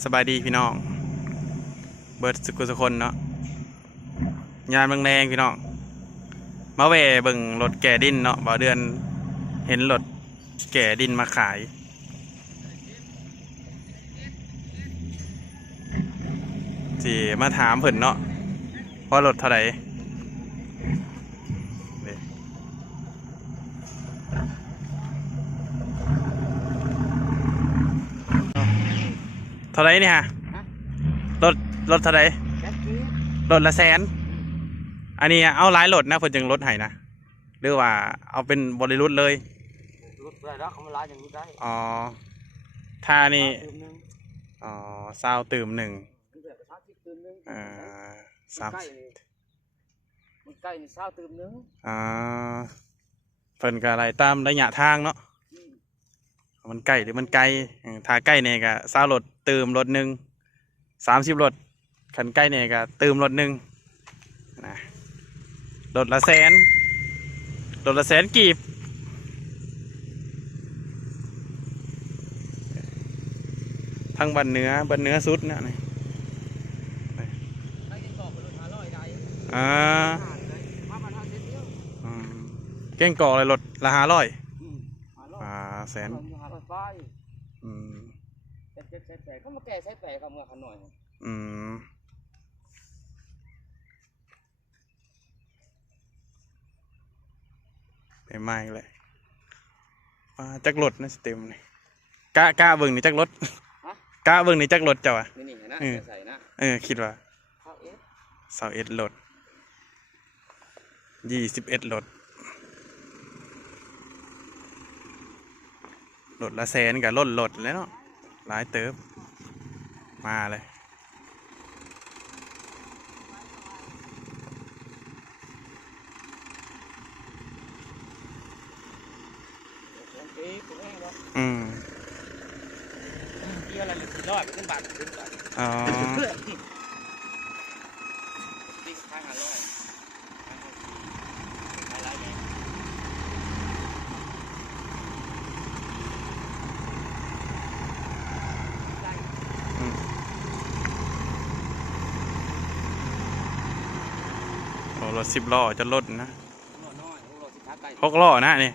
สบายดีพี่น้องเบิร์ดสุกุสุคนเนาะยามแรงๆพี่น้องมาแวเบิ่งรถแก่ดินเนาะบ่าวเดือนเห็นรถแก่ดินมาขายสิมาถามเพิ่นเนาะว่ารถเท่าไหร่เท่าไหร่นี่ฮะรถเท่าไหร่รถละแสนอันนี้เอาหลายรถนะเพิ่นจึงลดให้นะหรือว่าเอาเป็นบริรุษเลยรถได้แล้วเขามาล้างอย่างนี้ได้อ๋อถ้านี่อ๋อซาวตื่มหนึ่งสามมันใกล้นี่ซาวตื่มนึงเพิ่นก็อะไรตามระยะทางเนาะมันใกล้หรือมันไกลถ้าใกล้เนี่ยก็ซาวรถตื่มรถหนึ่ง30 รถคันใกล้เนี่ยก็ตื่มรถหนึ่งนะรถละแสนกีบทั้งบันเนื้อสุดเนี่ยนี่เก่งก่อเลยรถละ500แสนแต่ก็มาแก่ใช้แต่กับเมื่อขน่อยไม่เลยจักรถนะสเต็มนี่กะเบิ่งนี่จักรถกะเบิ่งนี่จักรถเจ้าอ่ะคิดว่า21 รถ21 รถละแสนกับรถแล้วเนาะหลายเติบมาเลยเกี่ยวอะไรหรือ400เป็นขึ้นบาทอ๋อที่ขาย500ขายหลายแน่รถ10 ล้อจะลดนะ6 ล้อนะนี่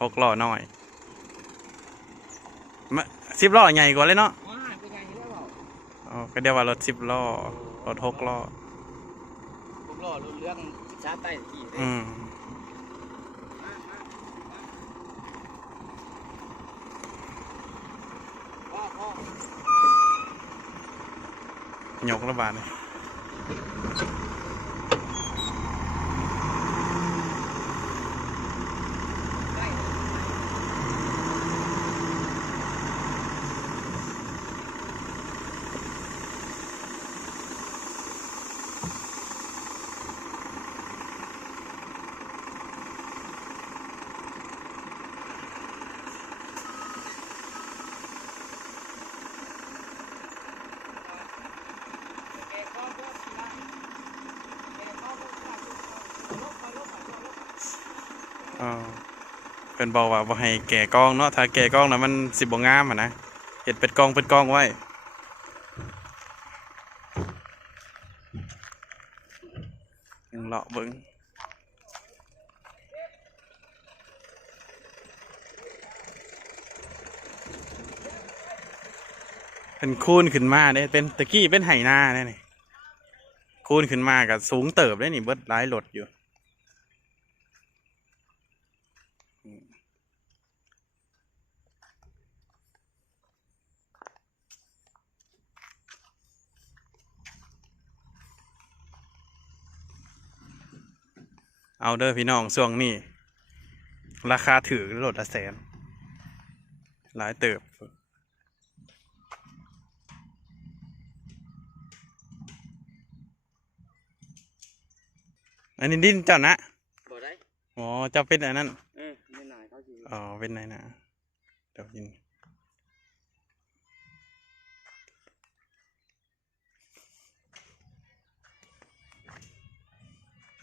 6 ล้อน้อย10 ล้อใหญ่กว่าเลยเนาะก็เดี๋ยวว่ารถ10 ล้อรถ6 ล้อ6 ล้อรุ่นเรื่องชาร์จใต้ที่ยกระบาดเลยเพิ่นบอกว่าบ่ให้แก่กองเนาะถ้าแก่กองแล้วมันสิบ่งามอ่ะนะเฮ็ดเป็นกองไว้ยังเลาะเบิ่งเป็นคูนขึ้นมาเนี่ยเป็นตะกี้เป็นไหนาเนี่ยนี่คูนขึ้นมากับสูงเติบได้นี่เบิดหลายรถอยู่เอาเด้อพี่น้องช่วงนี้ราคาถือรถละแสนหลายเติบอันนี้ดินเจ้านะอ๋อเจ้าเป็นอันนั้นอ๋อเป็นไหนนะเดี๋ยวยิน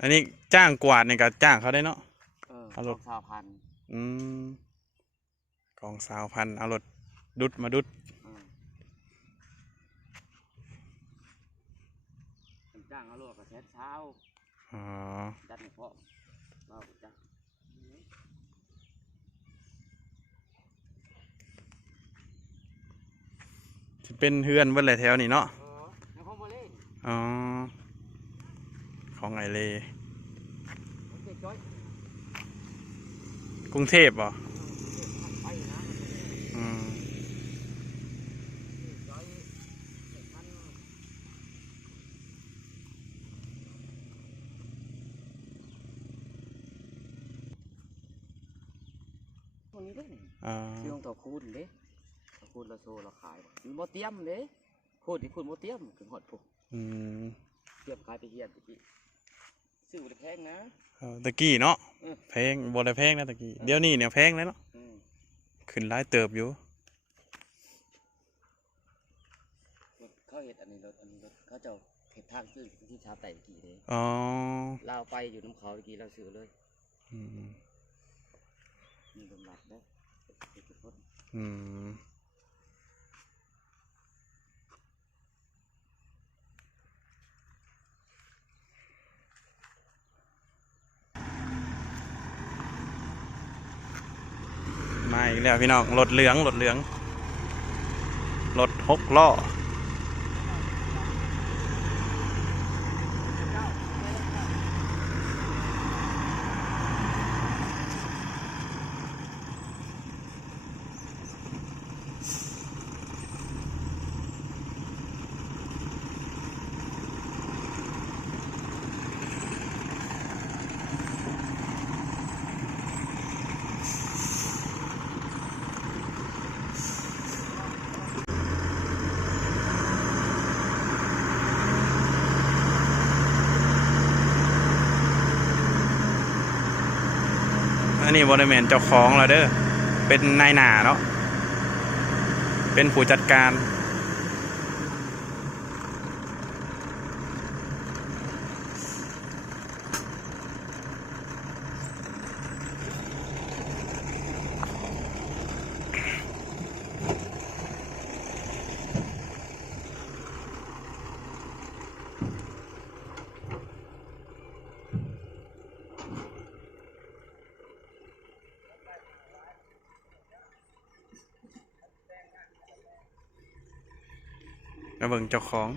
อันนี้จ้างกวาดเนี่ยกับจ้างเขาได้เนาะเอารถกอง20,000เอารถดุดมาดุด จ้างเอาโลกกับแสนเช้า อ๋อ ดันเพาะเราจ้ะ สิเป็นเฮือนเบิดแหละแถวนี้เนาะ ในห้องบอลเล่น อ๋อของไอเล มันเจ็บจ้อย กรุงเทพเหรอ ไปนะ อืม จ้อยมันนี้เด้ อ่า ชื่อของต่อคูณเด้ต่อคูณเราโซ่เราขายมันโมเตียมเด้คูณที่คูณโมเตียมถึงหอดปุ๊บ อืม เทียบขายไปเฮียนตะกี้ซื้อบ่ได้แพงนะ ตะกี้เนาะ อืม แพงบ่ได้แพงนะตะกี้เดี๋ยวนี้เนี่ยแพงแล้วเนาะ อืม ขึ้นหลายเติบอยู่ เขาเห็ดอันนี้รถเขาเจ้าเห็ดทางซื้อที่ชาไต่ตะกี้เด้ อ๋อ เราไปอยู่น้ำเขาตะกี้เราซื้อเลย อืม มีกำลังได้เด็กทุกคน อืมมาอีกแล้วพี่น้องรถเหลืองรถ6 ล้ออันนี้บริเวณเจ้าของเราเด้อเป็นนายหน้าเนาะเป็นผู้จัดการแล้วเบิ่งเจ้าของ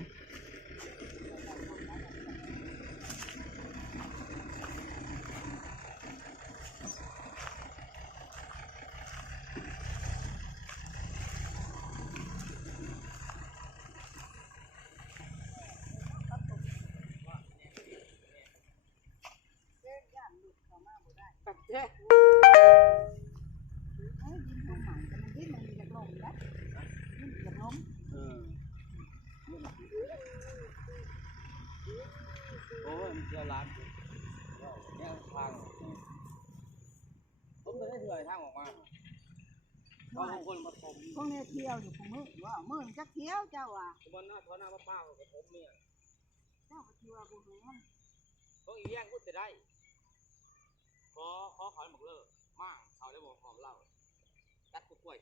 โอ้ยมันเที่ยวร้านเนี่ยทางผมไม่ได้เถื่อยทางออกมาบางคนมาผม พวกนี้เที่ยวอยู่พวกมือว่ามือจักเที่ยวเจ้าอ่ะ บนหน้าท้อหน้าป้ากับผมเนี่ย เจ้าก็เที่ยวบุญนั้น ต้องอีแย่งพูดจะได้ขอขายหมกเลิกมากเขาได้บอกหอมเหล้าตัดกล้วย